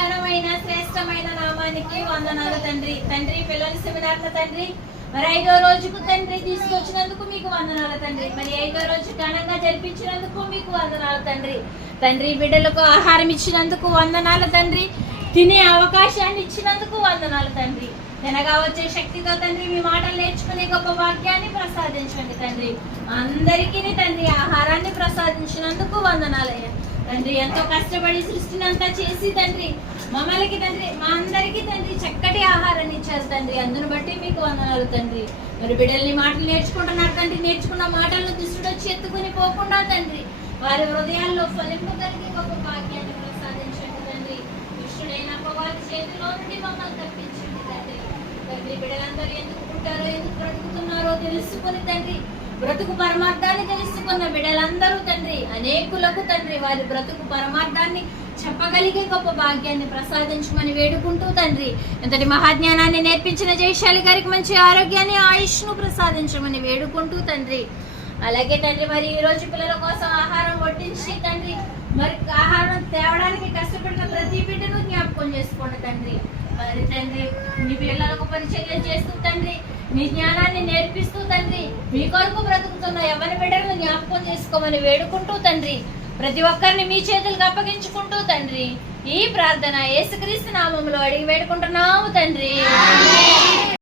ఘనమైన శ్రేష్టమైన నామానికి వందనాలు తండ్రి. తండ్రి పిల్లల సెమినార్ల తండ్రి మరి 5వ రోజుకు తండ్రి తీసుకొచ్చినందుకు మీకు వందనాలు తండ్రి. మరి 5వ రోజు ఘనంగా జరిపించినందుకు మీకు వందనాలు తండ్రి. తండ్రి బిడ్డలకు ఆహారం ఇచ్చినందుకు వందనాలు తండ్రి. తినే అవకాశాన్ని ఇచ్చినందుకు వందనాలు తండ్రి. తినగా వచ్చే శక్తితో తండ్రి మీ మాటలు నేర్చుకునే గొప్ప వాక్యాన్ని ప్రసాదించండి తండ్రి. అందరికీ తండ్రి ఆహారాన్ని ప్రసాదించినందుకు వందనాలయ్యా తండ్రి. ఎంతో కష్టపడి సృష్టిని అంతా చేసి తండ్రి మమ్మల్కి తండ్రి మా అందరికీ తండ్రి చక్కటి ఆహారాన్ని ఇచ్చారు తండ్రి. అందును బట్టి మీకు వందనాలు తండ్రి. మరి బిడ్డల్ని మాటలు నేర్చుకుంటున్నారు తండ్రి. నేర్చుకున్న మాటలను దుష్టుడు వచ్చి ఎత్తుకుని పోకుండా తండ్రి వారి హృదయాల్లో ఫలింపగలిగే గొప్ప భాగ్యాన్ని ప్రసాదించండి తండ్రి. దుష్టుడైన వారి చేతిలో నుండి మమ్మల్ని తప్పించండి తండ్రి. తండ్రి బిడ్డలందరూ ఎందుకు పుట్టారో ఎందుకు బ్రతుకుతున్నారో తెలుసుకుని తండ్రి బ్రతుకు పరమార్థాన్ని తెలుసుకున్న బిడ్డలందరూ తండ్రి అనేకులకు తండ్రి వారి బ్రతుకు పరమార్థాన్ని చెప్పగలిగే గొప్ప భాగ్యాన్ని ప్రసాదించమని వేడుకుంటూ తండ్రి ఇంతటి మహాజ్ఞానాన్ని నేర్పించిన జయశాలి గారికి మంచి ఆరోగ్యాన్ని ఆయుష్ను ప్రసాదించమని వేడుకుంటూ తండ్రి. అలాగే తండ్రి మరి ఈ రోజు పిల్లల కోసం ఆహారం వడ్డించి తండ్రి మరి ఆహారం తేవడానికి కష్టపడిన ప్రతి బిడ్డను జ్ఞాపకం చేసుకోండి తండ్రి. మరి తండ్రి మీ పిల్లలకు పరిచర్య చేస్తూ తండ్రి మీ జ్ఞానాన్ని నేర్పిస్తూ తండ్రి మీ కొరకు బ్రతుకుతున్న ఎవరి బిడ్డలను జ్ఞాపకం చేసుకోమని వేడుకుంటూ తండ్రి ప్రతి ఒక్కరిని మీ చేతులకు అప్పగించుకుంటూ తండ్రి ఈ ప్రార్థన యేసుక్రీస్తు నామములో అడిగి వేడుకుంటున్నాము తండ్రి.